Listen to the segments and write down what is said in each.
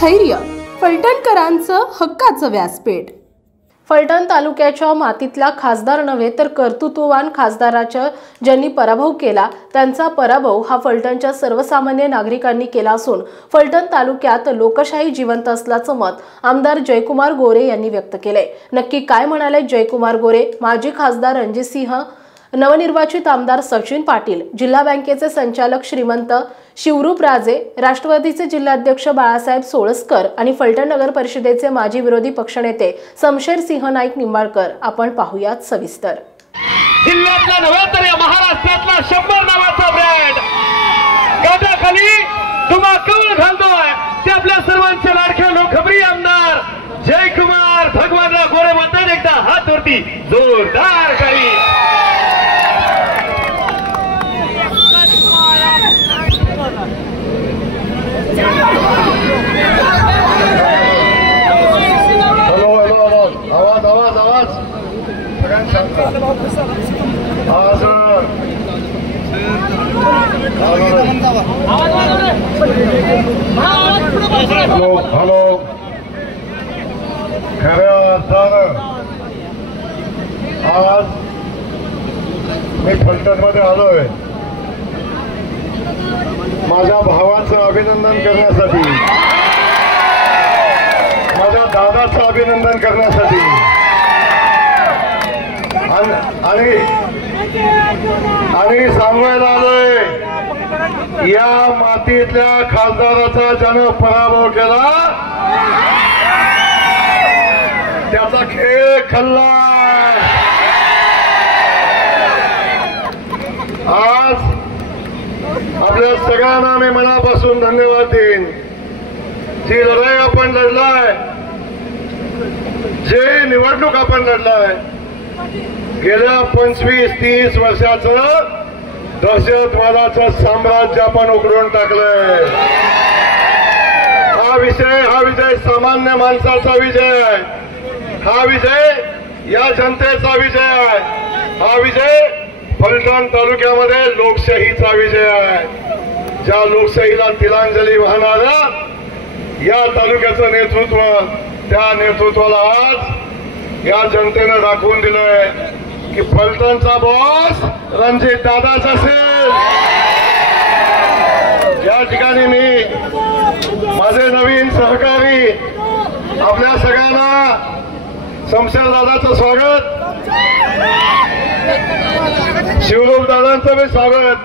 स्थैर्य, फलटणकरांचं हक्काचं व्यासपीठ। फलटण तालुक्याच्या मातीतला खासदार नव्हे तर कर्तृत्ववान खासदाराचा ज्यांनी पराभव केला त्यांचा पराभव हा फलटणच्या सर्वसामान्य नागरिकांनी केला असून फलटण तालुक्यात लोकशाही जिवंत असल्याचं मत आमदार जयकुमार गोरे यांनी व्यक्त केले। नक्की काय म्हणाले जयकुमार गोरे? माजी खासदार रणजित सिंह, नवनिर्वाचित आमदार सचिन पाटील, जिल्हा बँकेचे संचालक श्रीमंत शिवरूप राजे, राष्ट्रवादीचे जिल्हाध्यक्ष बाळासाहेब सोळसकर आणि फलटण नगर परिषदेचे माजी विरोधी पक्षनेते शमशेर सिंह नाईक निंबाळकर आपण पाहूयात सविस्तर। जिल्ह्यातला नव्हे तर या महाराष्ट्रातला 100 नावाचा ब्रँड गाठाखाली धुमाकूळ घालतोय ते आपल्या सर्वांचे लाडके लोकप्रिय आमदार जयकुमार भगवानराव गोरे म्हणतात एकदा हात वरती जोरदार करी। हॅलो, खऱ्या अर्थानं आज मी फलटणमध्ये आलोय माझ्या भावाचं अभिनंदन करण्यासाठी, माझ्या दादाचं अभिनंदन करण्यासाठी आणि सांगायला आलोय या मातीतल्या खासदाराचा ज्यानं पराभव केला त्याचा खेळ खाल्ला। आज आपल्या सगळ्यांना मी मनापासून धन्यवाद देईन। जी लढाई आपण लढलाय, जे निवडणूक आपण लढलाय, गेल्या 25-30 वर्षाचं दहशतवादाचं साम्राज्य आपण उघडून टाकलंय। हा विजय सामान्य माणसाचा विजय आहे, हा विजय या जनतेचा विजय आहे, हा विजय फलटण तालुक्यामध्ये लोकशाहीचा विजय आहे। ज्या लोकशाहीला तिलांजली वाहणारा या तालुक्याचं नेतृत्व, त्या नेतृत्वाला आज या जनतेनं दाखवून दिलंय की फलटणचा बॉस रणजित दादाच असेल। या ठिकाणी मी माझे नवीन सहकारी आपल्या सगळ्यांना शमशेर दादाचं स्वागत, शिवरूप दादांचं बी स्वागत,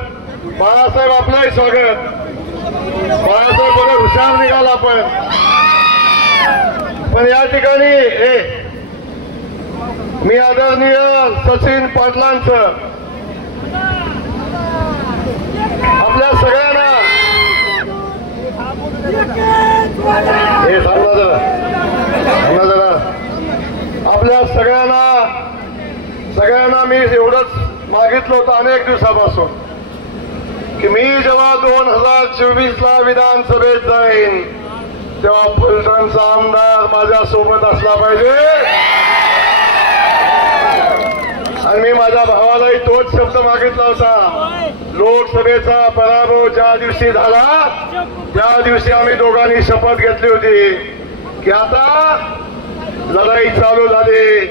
बाळासाहेब आपलंही स्वागत। बाळासाहेब बरोबर हुशार निघाला पण या ठिकाणी मी आदरणीय सचिन पाटलांचं आपल्या सगळ्यांना हे सांगा जरा आपल्या सगळ्यांना मी एवढंच मागितलं होतं अनेक दिवसापासून की मी जेव्हा 2024ला विधानसभेत जाईन तेव्हा फलटणचा आमदार माझ्या सोबत असला पाहिजे। आणि मी माझ्या भावालाही तोच शब्द मागितला होता। लोकसभेचा पराभव ज्या दिवशी झाला त्या दिवशी आम्ही दोघांनी शपथ घेतली होती की आता लढाई चालू झाली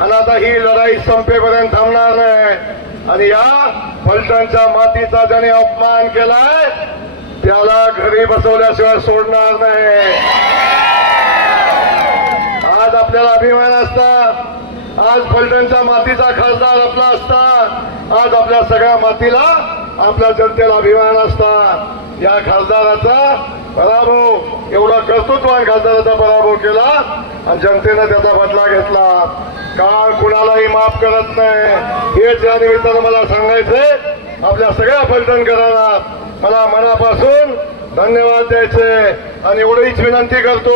आणि आता ही लढाई संपेपर्यंत थांबणार नाही आणि या फलटणच्या मातीचा ज्याने अपमान केलाय त्याला घरी बसवल्याशिवाय सोडणार नाही। आज आपल्याला अभिमान असता, आज फलटणच्या मातीचा खासदार आपला असता, आज आपल्या सगळ्या मातीला, आपल्या जनतेला अभिमान असता। या खासदाराचा पराभव, एवढा कर्तृत्ववान खासदाराचा पराभव केला आणि जनतेनं त्याचा बदला घेतला। काळ कुणालाही माफ करत नाही हेच या निमित्तानं मला सांगायचंय। आपल्या सगळ्या फलटणकरांना मला मनापासून धन्यवाद द्यायचे आणि एवढीच विनंती करतो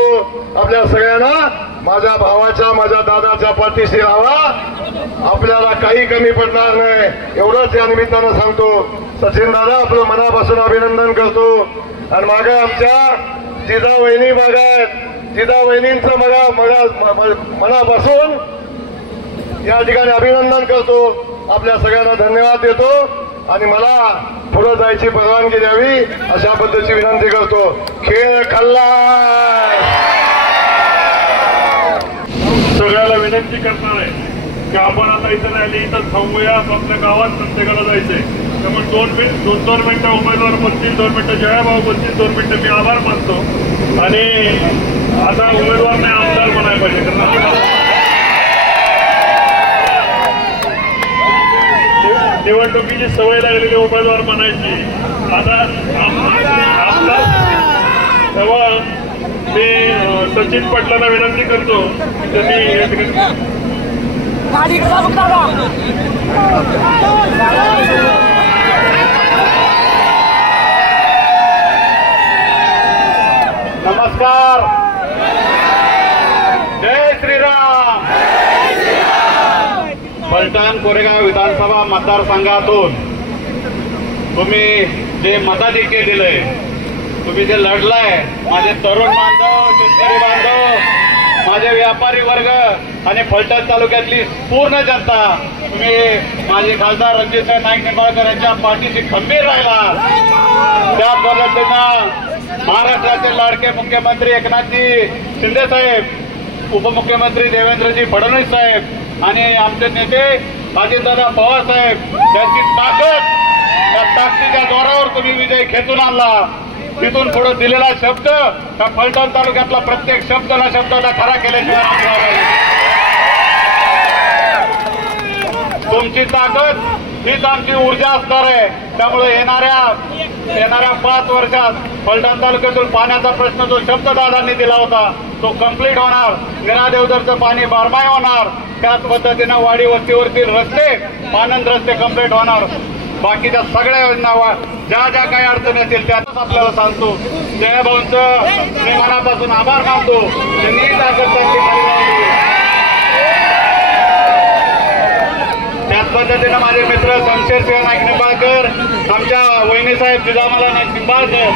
आपल्या सगळ्यांना माझ्या भावाच्या, माझ्या दादाच्या पाठीशी राहा, आपल्याला काही कमी पडणार नाही एवढंच या निमित्तानं सांगतो। सचिन दादा आपलं मनापासून अभिनंदन करतो आणि मागे आमच्या जिजा वहिनी मागायत, जिजा वहिनींचं मनापासून या ठिकाणी अभिनंदन करतो, आपल्या सगळ्यांना धन्यवाद देतो आणि मला पुढे जायची परवानगी द्यावी अशा पद्धतीची विनंती करतो. खेळ खल्लास. सगळ्याला विनंती करणार आहे की आपण आता इथं राहिले इथं थांबूया. आपल्या गावात प्रत्येकाला जायचंय. त्यामुळे 2 मिनिटं उमेदवार बोलतील, 2 मिनिटं जयाभाऊ बोलतील, 2 मिनिटं मी आभार मानतो. आणि आता उमेदवार नाही आमदार म्हणायला पाहिजे, कारण निवडणुकीची सवय लागलेली उमेदवार म्हणायची. आता आमदार तेव्हा मी सचिन पाटलांना विनंती करतो त्यांनी नमस्कार. जय श्रीराम. फलटण कोरेगाव विधानसभा मतदारसंघातून तुम्ही जे मताधिक्य दिलंय, तुम्ही जे लढलाय, माझे तरुण बांधव, शेतकरी बांधव, माझे व्यापारी वर्ग आणि फलटण तालुक्यातली पूर्ण जनता, तुम्ही माझे खासदार रणजितसिंह नाईक निंबाळकर यांच्या पाठीशी खंबीर राहिला. त्या पद्धतीनं महाराष्ट्राचे लाडके मुख्यमंत्री एकनाथजी शिंदे साहेब, उपमुख्यमंत्री देवेंद्रजी फडणवीस साहेब आणि आमचे नेते अजितदादा पवार साहेब यांची ताकद, त्या ताकदीच्या जोरावर तुम्ही विजय खेचून आणला. तिथून पुढे दिलेला शब्द, त्या फलटण तालुक्यातला प्रत्येक शब्द ना शब्दाला खरा केल्याशिवाय तुमची ताकद हीच आमची ऊर्जा असणार आहे. त्यामुळे येणाऱ्या 5 वर्षात फलटण तालुक्यातून पाण्याचा प्रश्न जो शब्द दादांनी दिला होता तो कंप्लीट होणार. नीरा देवधरचं पाणी बारमाही होणार. त्याच पद्धतीनं वाडी वस्तीवरतील रस्ते, पानंद रस्ते कंप्लीट होणार. बाकीच्या सगळ्या योजना ज्या ज्या काही अडचणी असतील त्यातच आपल्याला सांगतो. जयभाऊंचं मी मनापासून आभार मानतो. त्यांनी ताकद चांगली खाली लावली. त्याच पद्धतीनं माझे मित्र शमशेरसिंह नाईक निंबाळकर, आमच्या वहिनी साहेब जिजामाला नाईक निंबाळकर,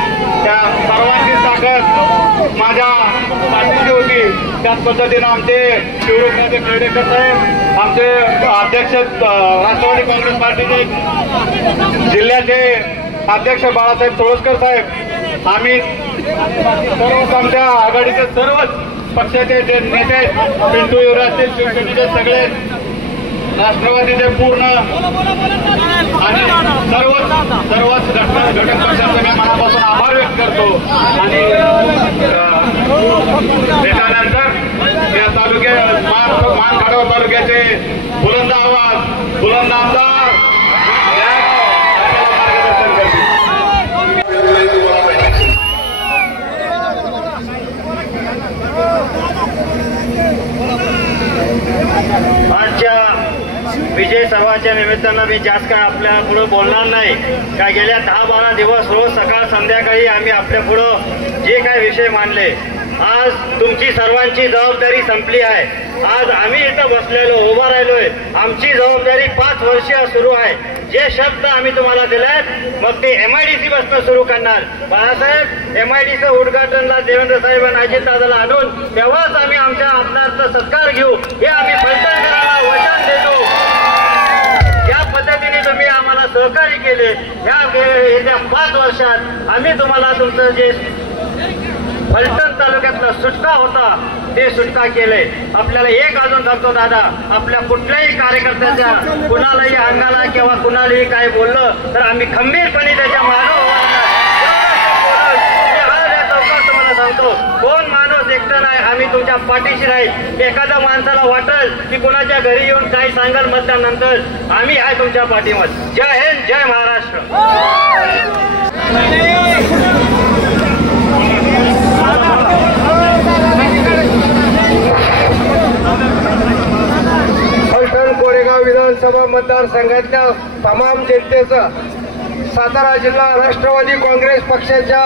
त्या सर्वांची ताकद माझ्या पाठीशी होती. त्याच पद्धतीनं आमचे शिवरुग्णाचे खेडेकर साहेब, आमचे अध्यक्ष राष्ट्रवादी काँग्रेस पार्टीचे जिल्ह्याचे अध्यक्ष बाळासाहेब तोळसकर साहेब, आम्ही सर्व आमच्या आघाडीचे सर्वच पक्षाचे जे नेते, पिंटू युवराजचे, शिवसेनेचे सगळे, राष्ट्रवादीचे पूर्ण आणि सर्वच घटक पक्षांचे मी मनापासून आभार व्यक्त करतो. आणि त्याच्यानंतर या मानखडा तालुक्याचे बुलंद आवाज, बुलंद आमदार मार्गदर्शन करतील. आजच्या विजय सर्वांच्या निमित्तानं मी जास्त काय आपल्या पुढे बोलणार नाही. का गेल्या 10-12 दिवस रोज सकाळ संध्याकाळी आम्ही आपल्या पुढं जे काही विषय मांडले, आज तुमची सर्वांची जबाबदारी संपली आहे. आज आम्ही इथं बसलेलो, उभा राहिलोय. आमची जबाबदारी 5 वर्ष सुरू आहे. जे शब्द आम्ही तुम्हाला दिलेत, मग ते MIDC बसणं सुरू करणार. बाळासाहेब, MIDC उद्घाटनला देवेंद्र साहेब आणि अजितदादाला आणून तेव्हाच आम्ही आमच्या आमदारचा सत्कार घेऊ, हे आम्ही फलटणकरांना वचन देतो. या पद्धतीने तुम्ही आम्हाला सहकार्य केले. येत्या 5 वर्षात आम्ही तुम्हाला तुमचं जे फलटण तालुक्यातला सुटका होता ते सुटका केले. आपल्याला एक अजून सांगतो दादा, आपल्या कुठल्याही कार्यकर्त्याच्या कुणालाही अंगाला किंवा कुणालाही काय बोललं तर आम्ही खंबीरपणे त्याच्या तुम्हाला सांगतो, कोण माणूस एकटा नाही, आम्ही तुमच्या पाठीशी राहील. एखाद्या माणसाला वाटल की कुणाच्या घरी येऊन काही सांगाल मतदानानंतर, आम्ही आहे तुमच्या पाठीमध्ये. जय हिंद, जय महाराष्ट्र. फलटण कोरेगाव विधानसभा मतदारसंघातल्या तमाम जनतेचं सातारा जिल्हा राष्ट्रवादी काँग्रेस पक्षाच्या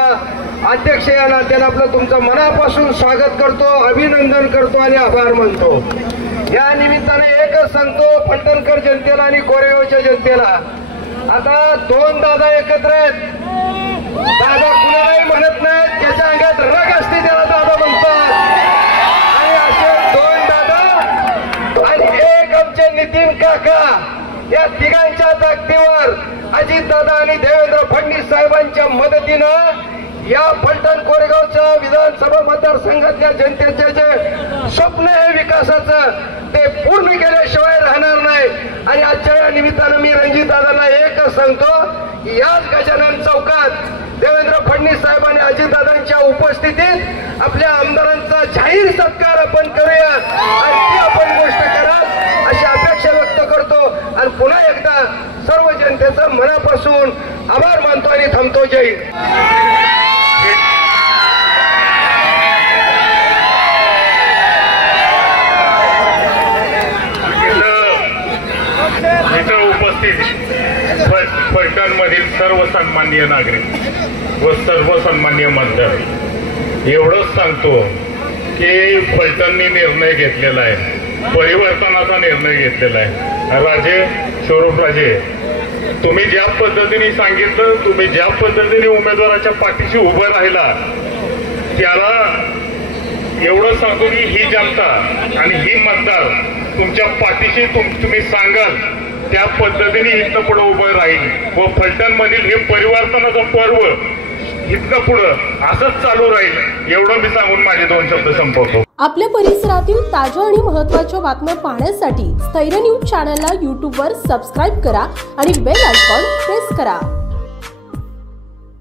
अध्यक्ष या नात्यानं आपलं तुमचं मनापासून स्वागत करतो, अभिनंदन करतो आणि आभार मानतो. या निमित्ताने एकच सांगतो फलटणकर जनतेला आणि कोरेगावच्या जनतेला, आता 2 दादा एकत्र आहेत. दादा कुणालाही म्हणत नाहीत, त्याच्या अंगात रग असते त्याला दादा म्हणतात. आणि असे 2 दादा आणि एक आमचे नितीन काका, या तिघांच्या ताकदीवर अजितदादा आणि देवेंद्र फडणवीस साहेबांच्या मदतीनं या फलटण कोरेगावच्या विधानसभा मतदारसंघातल्या जनतेचे जे स्वप्न आहे विकासाचं ते पूर्ण केल्याशिवाय राहणार नाही। आणि आजच्या या निमित्तानं मी रणजितदादांना एकच सांगतो की याच गजानन चौकात देवेंद्र फडणवीस साहेब आणि अजितदादांच्या उपस्थितीत आपल्या आमदारांचा जाहीर सत्कार आपण करूया आणि ती आपण गोष्ट करा अशी अपेक्षा व्यक्त करतो। आणि पुन्हा एकदा सर्व जनतेचं मनापासून आभार मानतो आणि थांबतो। जय हिंद। इथं उपस्थित फलटण मधील सर्व सन्माननीय नागरिक व सर्व सन्माननीय मतदार एवढंच सांगतो की फलटणने निर्णय घेतलेला आहे, परिवर्तनाचा निर्णय घेतलेला आहे। राजे स्वरूप राजे, तुम्ही ज्या पद्धतीने सांगितलं, तुम्ही ज्या पद्धतीने उमेदवाराच्या पाठीशी उभं राहिला त्याला एवढं सांगतो की ही जनता आणि ही मतदार तुमच्या पाठीशी तुम्ही सांगाल त्या पद्धतीने इथनं पुढे उभं राहील व फलटण मधील हे परिवर्तनाचं पर्व इथनं पुढं असंच चालू राहील एवढं मी सांगून माझे 2 शब्द संपवतो। आपल्या परिसरातील ताज्या आणि महत्त्वाच्या बातम्या पाहण्यासाठी स्थैर्य न्यूज चॅनलला YouTube वर सबस्क्राईब करा आणि बेल आयकॉन प्रेस करा।